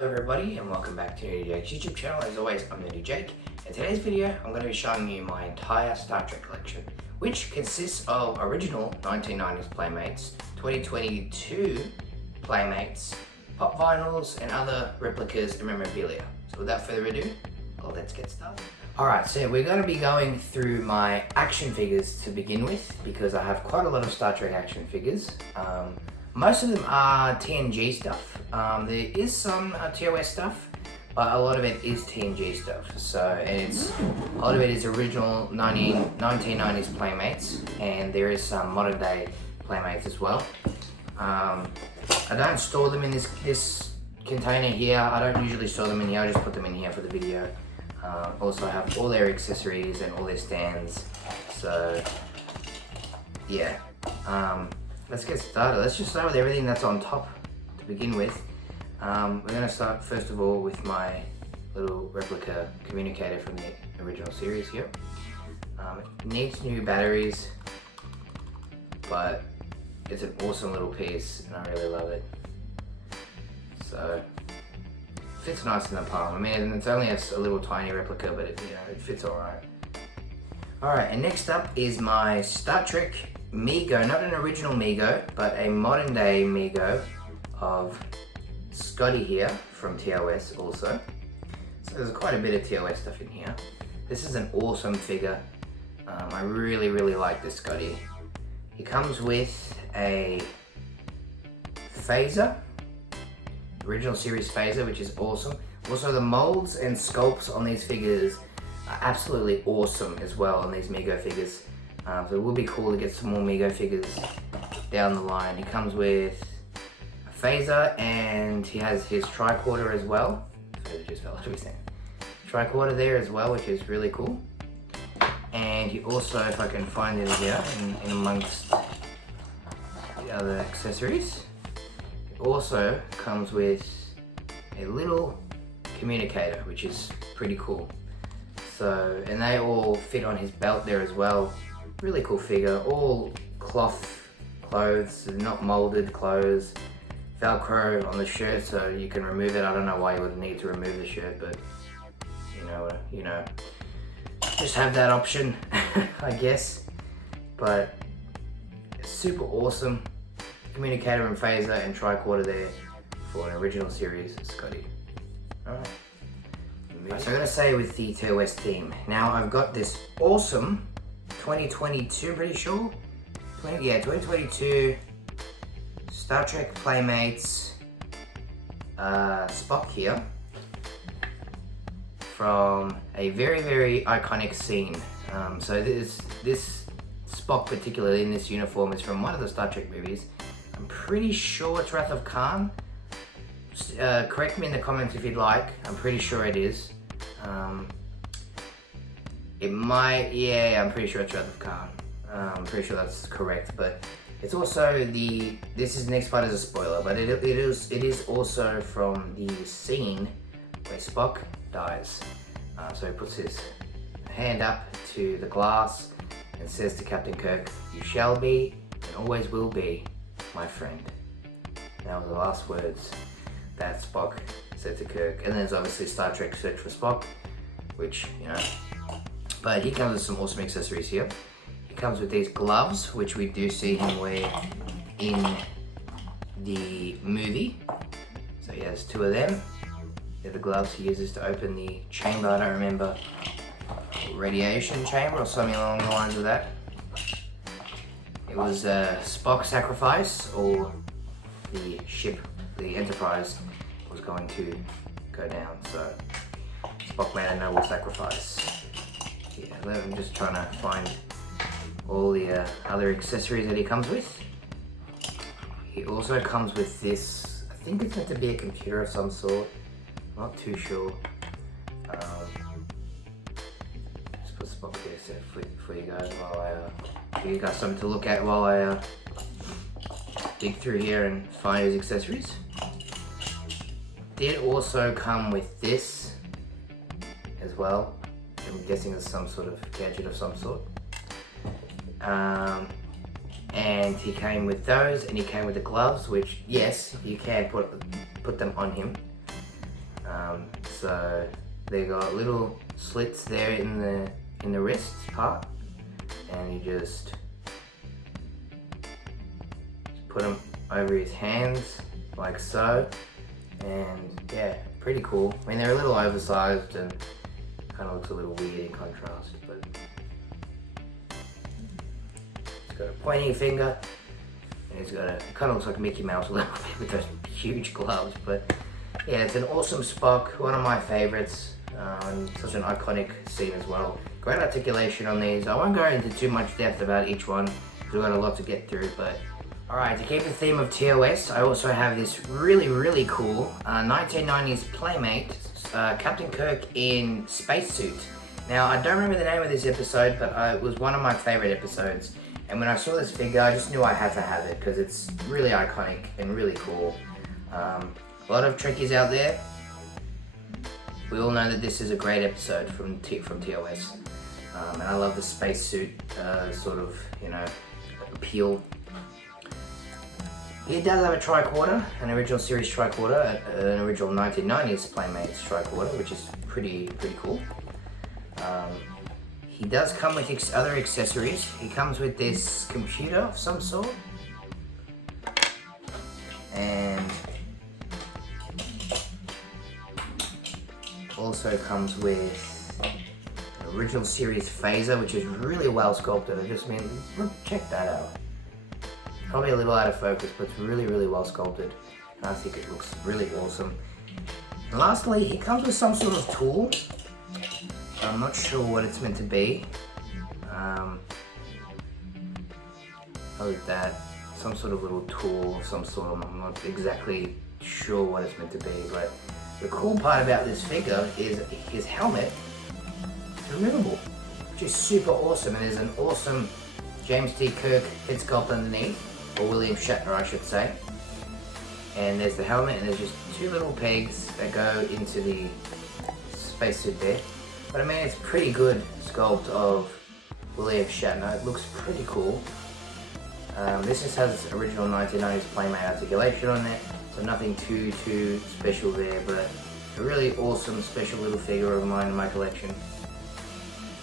Hello everybody and welcome back to Nerdy Jake's YouTube channel. As always, I'm Nerdy Jake. In today's video, I'm going to be showing you my entire Star Trek collection, which consists of original 1990s Playmates, 2022 Playmates, pop vinyls, and other replicas and memorabilia. So without further ado, let's get started. Alright, so we're going to be going through my action figures to begin with, because I have quite a lot of Star Trek action figures. Most of them are TNG stuff. There is some TOS stuff, but a lot of it is TNG stuff. So, and a lot of it is original 1990s Playmates, and there is some modern day Playmates as well. I don't store them in this container here. I don't usually store them in here. I just put them in here for the video. Also, I have all their accessories and all their stands. So, yeah. Let's get started. Let's just start with everything that's on top to begin with. We're going to start first of all with my little replica communicator from the original series here. It needs new batteries, but it's an awesome little piece and I really love it. So, it fits nice in the palm. I mean, it's only a little tiny replica, but it fits alright. Alright, and next up is my Star Trek Mego, not an original Mego, but a modern day Mego of Scotty here from TOS also. So there's quite a bit of TOS stuff in here. This is an awesome figure. I really like this Scotty. He comes with a phaser, original series phaser, which is awesome. Also the molds and sculpts on these figures are absolutely awesome as well on these Mego figures. So it will be cool to get some more Mego figures down the line. He comes with a phaser and he has his tricorder as well. So it just fell out of his hand. Tricorder there as well, which is really cool. And he also, if I can find it here, in amongst the other accessories, it also comes with a little communicator, which is pretty cool. So, and they all fit on his belt there as well. Really cool figure, all cloth clothes, not molded clothes. Velcro on the shirt so you can remove it. I don't know why you would need to remove the shirt, but you know, just have that option, I guess. But super awesome communicator and phaser and tricorder there for an original series Scotty. Alright. So I'm gonna say with the TOS team. Now I've got this awesome 2022, pretty sure. 2022 Star Trek Playmates Spock here from a very iconic scene. So this Spock, particularly in this uniform, is from one of the Star Trek movies. I'm pretty sure it's Wrath of Khan. Correct me in the comments if you'd like. I'm pretty sure it is. It might, yeah, I'm pretty sure it's Wrath of Khan. I'm pretty sure that's correct, but it's also this is next part as a spoiler, but it is also from the scene where Spock dies. So he puts his hand up to the glass and says to Captain Kirk, "You shall be and always will be my friend." That was the last words that Spock said to Kirk. And then there's obviously Star Trek Search for Spock, which, but he comes with some awesome accessories here. He comes with these gloves, which we do see him wear in the movie. So he has two of them. They're the gloves he uses to open the chamber. I don't remember, radiation chamber or something along the lines of that. It was Spock's sacrifice, or the ship, the Enterprise, was going to go down. So Spock made a noble sacrifice. Yeah, I'm just trying to find all the other accessories that he comes with. He also comes with this, I think it's meant to be a computer of some sort. Not too sure. Just put Spock there set for you guys while I give you guys something to look at while I dig through here and find his accessories. Did also come with this as well. I'm guessing it's some sort of gadget of some sort. And he came with those, and he came with the gloves, which, yes, you can put them on him. So they got little slits there in the wrist part, and you just put them over his hands like so, and yeah, pretty cool. I mean, they're a little oversized and kind of looks a little weird in contrast, but he's got a pointy finger, and he's got it kind of looks like Mickey Mouse a little bit with those huge gloves. But yeah, it's an awesome Spock, one of my favorites. Such an iconic scene as well. Great articulation on these. I won't go into too much depth about each one because we've got a lot to get through, but alright, to keep the theme of TOS, I also have this really cool 1990s Playmate, Captain Kirk in spacesuit. Now, I don't remember the name of this episode, but it was one of my favorite episodes. And when I saw this figure, I just knew I had to have it because it's really iconic and really cool. A lot of Trekkies out there, we all know that this is a great episode from TOS. And I love the spacesuit sort of, appeal. He does have a tricorder, an original series tricorder, an original 1990s Playmates tricorder, which is pretty cool. He does come with other accessories. He comes with this computer of some sort, and also comes with an original series phaser, which is really well sculpted. Look, check that out. Probably a little out of focus, but it's really well sculpted. And I think it looks really awesome. And lastly, he comes with some sort of tool. I'm not sure what it's meant to be. Look at that. Some sort of little tool of some sort. I'm not exactly sure what it's meant to be, but the cool part about this figure is his helmet is removable, which is super awesome. And there's an awesome James T. Kirk head sculpt underneath, or William Shatner, I should say. And there's the helmet, and there's just two little pegs that go into the spacesuit there. But I mean, it's pretty good sculpt of William Shatner. It looks pretty cool. This just has original 1990s Playmate articulation on it, so nothing too special there, but a really awesome special little figure of mine in my collection.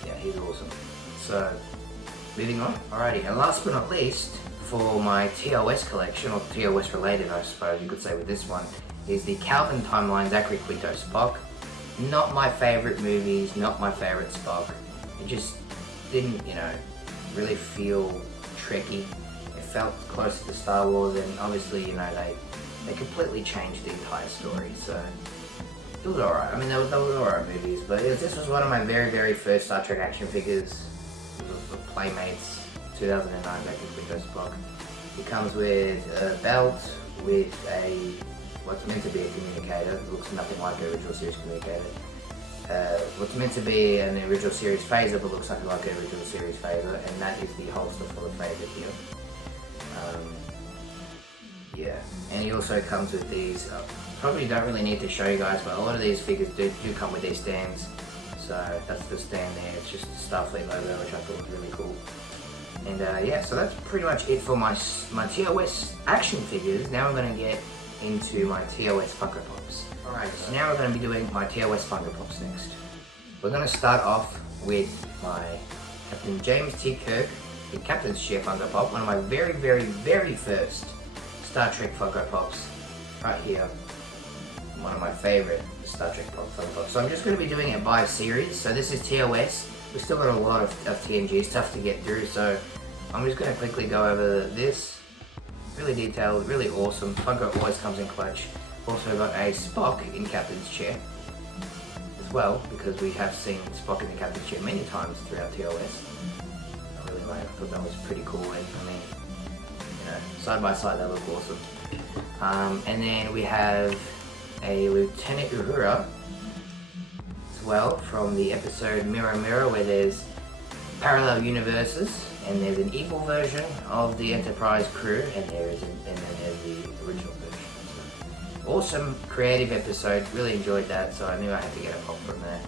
Yeah, he's awesome. So, moving on. Alrighty, and last but not least, for my TOS collection, or TOS related I suppose you could say with this one, is the Calvin Timeline Zachary Quinto Spock. Not my favorite movies, not my favorite Spock. It just didn't, really feel Trekky. It felt closer to Star Wars, and obviously, they completely changed the entire story, so it was alright. I mean, they were alright movies, but this was one of my very first Star Trek action figures. It was the Playmates 2009 Zachary Quinto Spock. It comes with a belt with what's meant to be a communicator. It looks nothing like an original series communicator. What's meant to be an original series phaser, but looks nothing like an original series phaser, and that is the holster for the phaser here. Yeah, and he also comes with these. Probably don't really need to show you guys, but a lot of these figures do come with these stands. So that's the stand there. It's just the Starfleet logo, which I thought was really cool. And yeah, so that's pretty much it for my TOS action figures. Now I'm going to get into my TOS Funko Pops. Alright, so now we're going to be doing my TOS Funko Pops next. We're going to start off with my Captain James T. Kirk, the Captain's Chair Funko Pop, one of my very first Star Trek Funko Pops, right here. One of my favorite Star Trek Funko Pops. So I'm just going to be doing it by series. So this is TOS. We've still got a lot of TNG stuff to get through, so I'm just going to quickly go over this. Really detailed, really awesome. Funko always comes in clutch. Also got a Spock in Captain's Chair as well, because we have seen Spock in the Captain's Chair many times throughout TOS. I really like it. I thought that was pretty cool, and I mean, side by side they look awesome. And then we have a Lieutenant Uhura as well from the episode Mirror Mirror, where there's parallel universes, and there's an evil version of the Enterprise crew, and then there's the original version. So, awesome creative episode, really enjoyed that, so I knew I had to get a pop from there.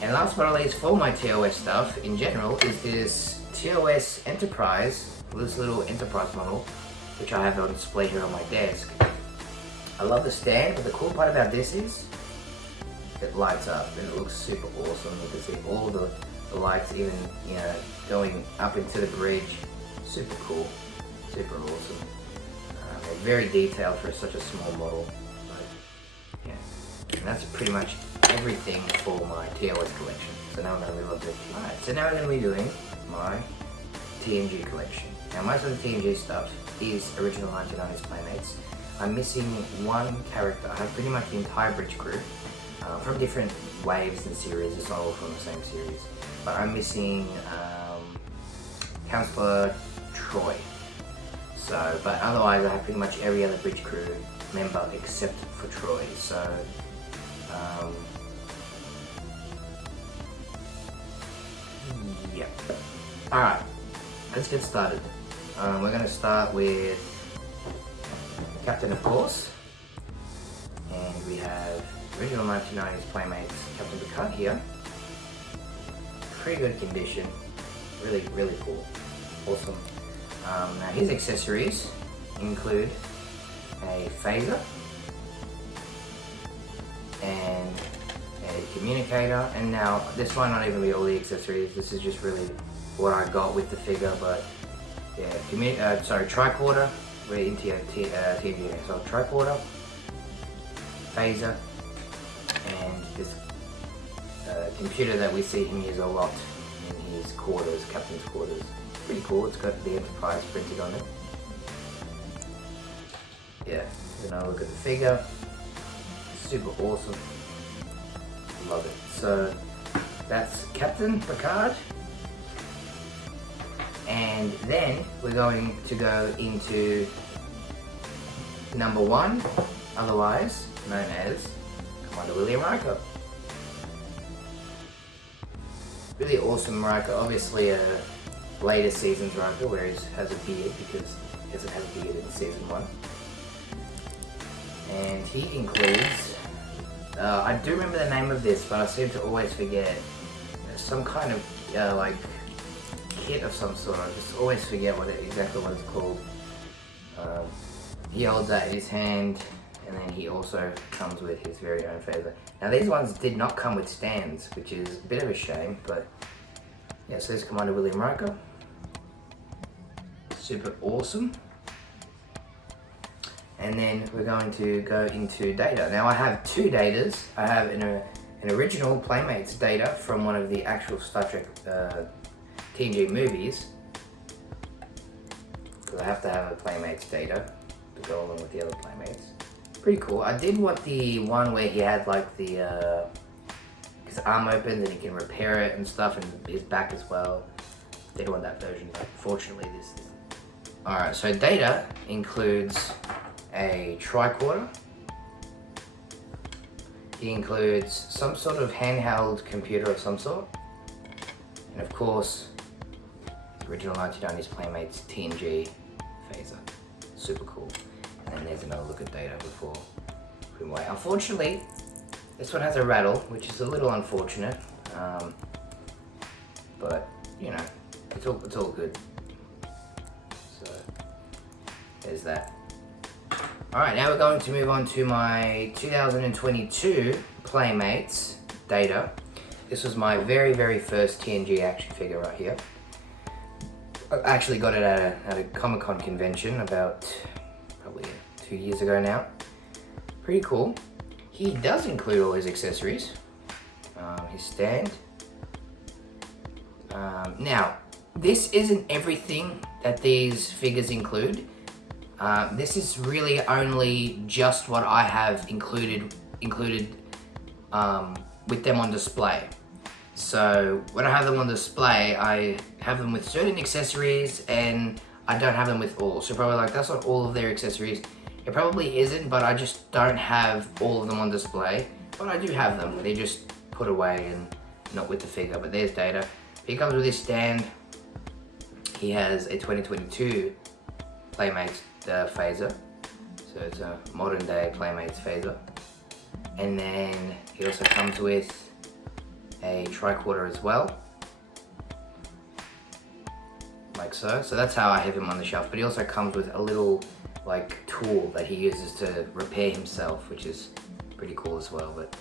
And last but not least, for my TOS stuff in general, is this TOS Enterprise, this little Enterprise model, which I have on display here on my desk. I love the stand, but the cool part about this is it lights up and it looks super awesome. You can see all the lights even, you know, going up into the bridge. Super cool, super awesome. They're very detailed for such a small model. But, yeah, and that's pretty much everything for my TOS collection. So now we're going to move on to, alright, so now we're going to be doing my TNG collection. Now most of the TNG stuff is original 1990s Playmates. I'm missing one character. I have pretty much the entire bridge crew from different waves and series. It's not all from the same series. But I'm missing Counselor Troy. So, but otherwise I have pretty much every other bridge crew member except for Troy. So, yeah. Alright, let's get started. We're going to start with Captain, of course. And we have original 1990s Playmates Captain Picard here. Pretty good condition. Really, really cool. Awesome. Now his accessories include a phaser and a communicator, and now this might not even be all the accessories, this is just really what I got with the figure, but yeah, tricorder, we're into TNG, so tricorder, phaser, and this computer that we see him use a lot in his quarters, captain's quarters. Pretty cool, it's got the Enterprise printed on it. Yeah, then I'll look at the figure. Super awesome. Love it. So that's Captain Picard. And then we're going to go into number 1, otherwise known as Commander William Riker. Really awesome Riker, obviously a later seasons Riker where he has a beard because he doesn't have a beard in season 1. And he includes, I do remember the name of this, but I seem to always forget. Some kind of like kit of some sort. I just always forget exactly what it's called. He holds that in his hand, and then he also comes with his very own phaser. Now these ones did not come with stands, which is a bit of a shame, but yeah, so there's Commander William Riker. Super awesome. And then we're going to go into data. Now I have 2 datas. I have an original Playmates data from one of the actual Star Trek TNG movies, because I have to have a Playmates data to go along with the other Playmates. Pretty cool. I did want the one where he had like the his arm opens and he can repair it and stuff, and his back as well. Did want that version, but fortunately this isn't. Alright, so data includes a tricorder. It includes some sort of handheld computer of some sort. And of course, the original 1990s Playmates TNG phaser. Super cool. And then there's another look at data before we wait. Unfortunately, this one has a rattle, which is a little unfortunate. But, you know, it's all good. So, there's that. Alright, now we're going to move on to my 2022 Playmates data. This was my very, very first TNG action figure right here. I actually got it at a Comic-Con convention about probably 2 years ago now. Pretty cool. He does include all his accessories. His stand. Now, this isn't everything that these figures include. This is really only just what I have included with them on display. So when I have them on display, I have them with certain accessories and I don't have them with all. So probably like, that's not all of their accessories. It probably isn't, but I just don't have all of them on display. But I do have them. They're just put away and not with the figure. But there's data. He comes with his stand. He has a 2022 Playmates phaser. So it's a modern day Playmates phaser. And then he also comes with a tricorder as well. Like so. So that's how I have him on the shelf. But he also comes with a little like tool that he uses to repair himself, which is pretty cool as well. But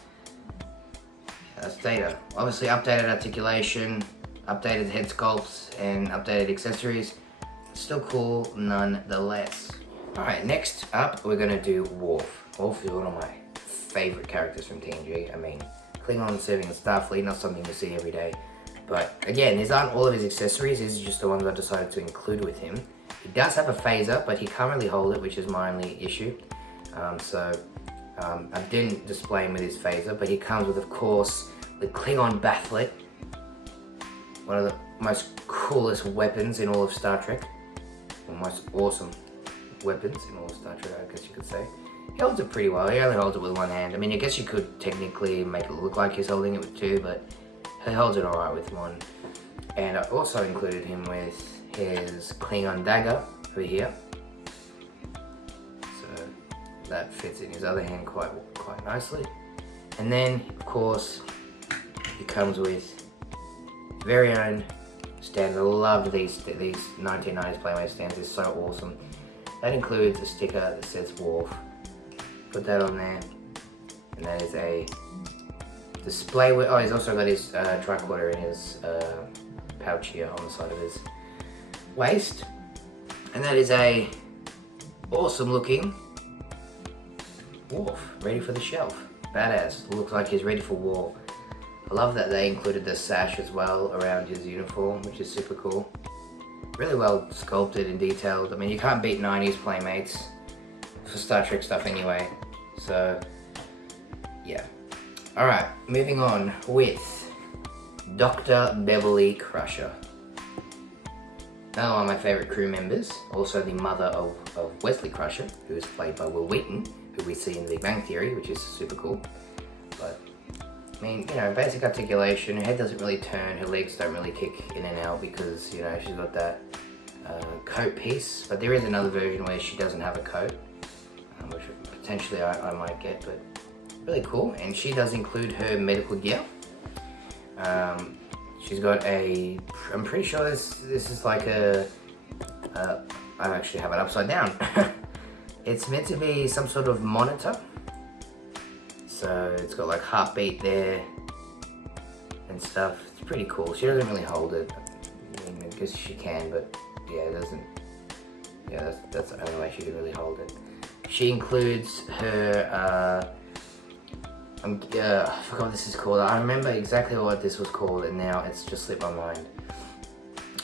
yeah, that's Data. Obviously updated articulation, updated head sculpts, and updated accessories. Still cool nonetheless. Alright, next up we're gonna do Worf. Worf is one of my favorite characters from TNG. I mean, Klingon serving in Starfleet, not something you see every day. But again, these aren't all of his accessories, these are just the ones I decided to include with him. He does have a phaser, but he can't really hold it, which is my only issue. I didn't display him with his phaser, but he comes with, of course, the Klingon bafflet. One of the most coolest weapons in all of Star Trek. Or most awesome weapons in all of Star Trek, I guess you could say. He holds it pretty well. He only holds it with one hand. I mean, I guess you could technically make it look like he's holding it with two, but he holds it alright with one. And I also included him with his Klingon dagger over here. So that fits in his other hand quite nicely. And then, of course, he comes with his very own stand. I love these 1990s Playmate stands. They're so awesome. That includes a sticker that says Worf. Put that on there. And that is a display with, oh, he's also got his tricorder in his pouch here on the side of his waist. And that is a awesome looking Worf, ready for the shelf. Badass. Looks like he's ready for war. I love that they included the sash as well around his uniform, which is super cool. Really well sculpted and detailed. I mean, you can't beat 90s Playmates for Star Trek stuff anyway. So, yeah. Alright, moving on with Dr. Beverly Crusher. Another one of my favourite crew members. Also the mother of Wesley Crusher, who is played by Will Wheaton, who we see in The Big Bang Theory, which is super cool. But I mean, you know, basic articulation, her head doesn't really turn, her legs don't really kick in and out because, you know, she's got that coat piece. But there is another version where she doesn't have a coat, which potentially I might get, but really cool. And she does include her medical gear. She's got a, I'm pretty sure this is like a, I actually have it upside down. It's meant to be some sort of monitor. So it's got like heartbeat there and stuff. It's pretty cool. She doesn't really hold it. I mean, I guess she can, but yeah, it doesn't. Yeah, that's the only way she can really hold it. She includes her, I forgot what this is called. I remember exactly what this was called and now it's just slipped my mind.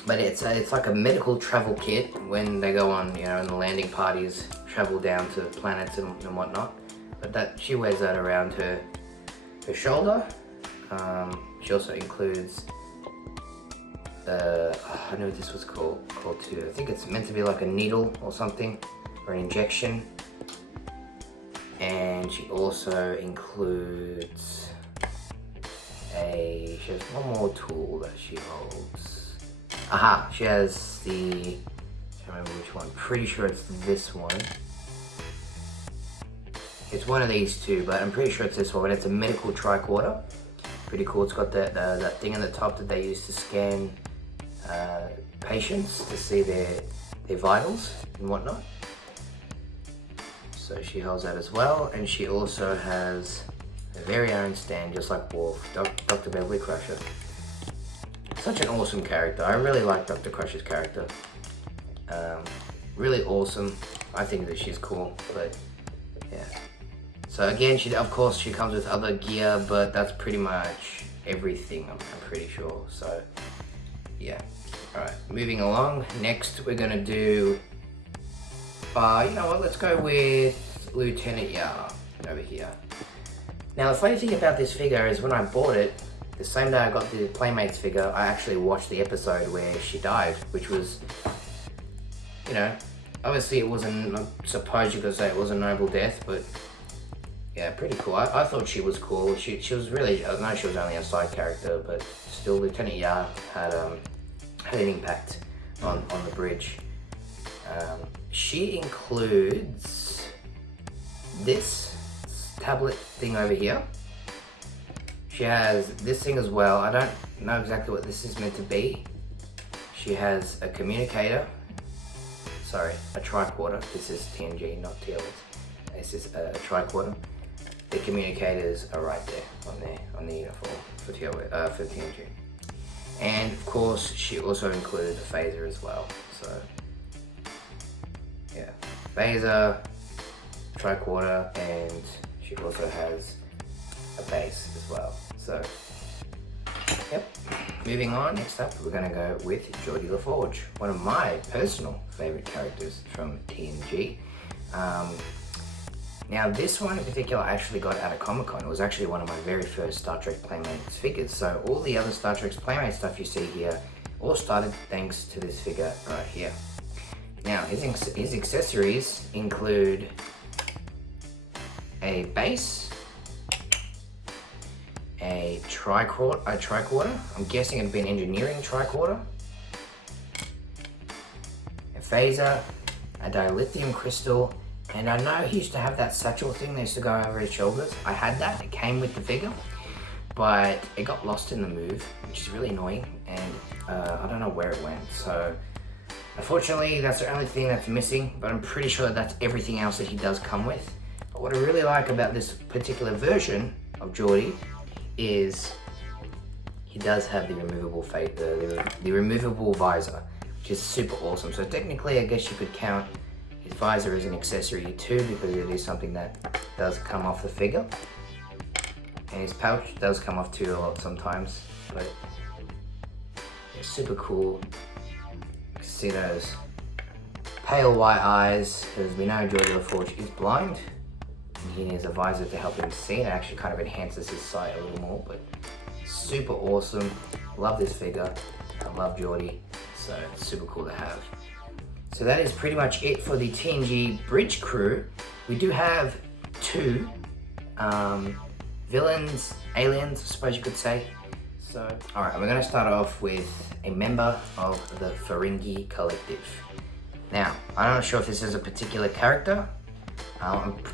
But it's like a medical travel kit when they go on, you know, in the landing parties, travel down to planets and whatnot. But that she wears that around her shoulder. She also includes, I know what this was called too. I think it's meant to be like a needle or something, or an injection. And she also includes she has one more tool that she holds. Aha, she has the, I can't remember which one, pretty sure it's this one. It's one of these two, but I'm pretty sure it's this one. It's a medical tricorder. Pretty cool. It's got that thing on the top that they use to scan patients to see their vitals and whatnot. So she holds that as well, and she also has her very own stand, just like Worf, Dr. Beverly Crusher. Such an awesome character. I really like Dr. Crusher's character. Really awesome. I think that she's cool, but yeah. So again, of course she comes with other gear, but that's pretty much everything, I'm pretty sure. So yeah. Alright, moving along. Next we're gonna do, you know what, let's go with Lieutenant Yar over here. Now the funny thing about this figure is when I bought it, the same day I got the Playmates figure, I actually watched the episode where she died, which was, you know, obviously it wasn't, I suppose you could say it was a noble death, but yeah, pretty cool. I thought she was cool. She was really, I know she was only a side character, but still Lieutenant Yar had an impact on the bridge. She includes this tablet thing over here. She has this thing as well. I don't know exactly what this is meant to be. She has a communicator. sorry, a tricorder. This is TNG, not TLS. This is a tricorder. The communicators are right there on the uniform for TNG. And of course, she also included a phaser as well. So yeah, phaser, tricorder, and she also has a base as well. So yep. Moving on, next up we're gonna go with Geordi LaForge, one of my personal favorite characters from TNG. Now this one in particular I actually got at a Comic-Con. It was actually one of my very first Star Trek Playmates figures. So all the other Star Trek Playmate stuff you see here all started thanks to this figure right here. Now his accessories include a base, a tricorder. I'm guessing it'd be an engineering tricorder. A phaser, a dilithium crystal, and I know he used to have that satchel thing that used to go over his shoulders. I had that, it came with the figure, but it got lost in the move, which is really annoying, and I don't know where it went. So unfortunately, that's the only thing that's missing, but I'm pretty sure that's everything else that he does come with. But what I really like about this particular version of Geordi is he does have the removable the removable visor, which is super awesome. So technically, I guess you could count his visor as an accessory too, because it is something that does come off the figure. And his pouch does come off too a lot sometimes, but it's super cool. You can see those pale white eyes, because we know Geordi LaForge is blind. He needs a visor to help him see. It actually kind of enhances his sight a little more, but super awesome. Love this figure. I love Geordi, so it's super cool to have. So that is pretty much it for the TNG bridge crew. We do have two villains, aliens, I suppose you could say. So, all right, we're gonna start off with a member of the Ferengi Collective. Now, I'm not sure if this is a particular character.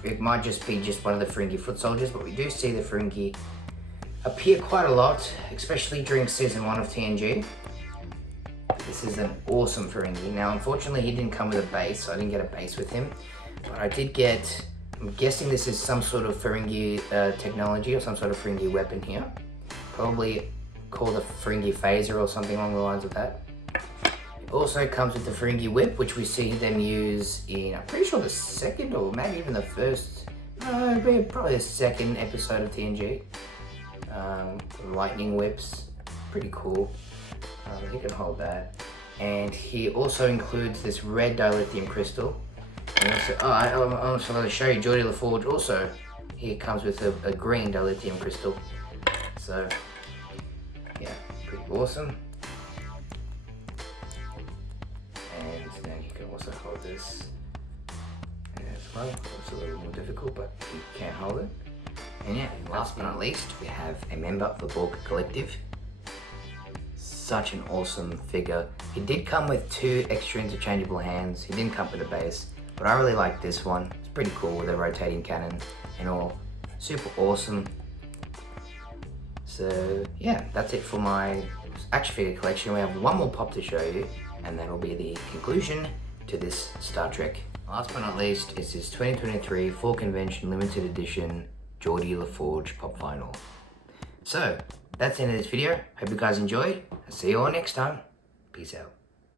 It might just be one of the Ferengi foot soldiers, but we do see the Ferengi appear quite a lot, especially during season 1 of TNG. This is an awesome Ferengi. Now, unfortunately, he didn't come with a base, so I didn't get a base with him. But I did get, I'm guessing this is some sort of Ferengi technology or some sort of Ferengi weapon here. Probably called a Ferengi phaser or something along the lines of that. Also comes with the Ferengi whip, which we see them use in, I'm pretty sure the second or maybe even the first, probably the second episode of TNG. Lightning whips, pretty cool. He can hold that. And he also includes this red dilithium crystal. And also, I almost forgot to show you, Geordi LaForge also, he comes with a green dilithium crystal. So, yeah, pretty awesome. And then he can also hold this as well. It's a little more difficult, but he can hold it. And yeah, last but not least, we have a member of the Borg Collective. Such an awesome figure. He did come with 2 extra interchangeable hands. He didn't come with a base, but I really like this one. It's pretty cool with a rotating cannon and all. Super awesome. So yeah, that's it for my action figure collection. We have one more pop to show you, and that'll be the conclusion to this Star Trek. Last but not least, it's this 2023 Fall Convention Limited Edition Geordi LaForge Pop Vinyl. So, that's the end of this video. Hope you guys enjoyed. I'll see you all next time. Peace out.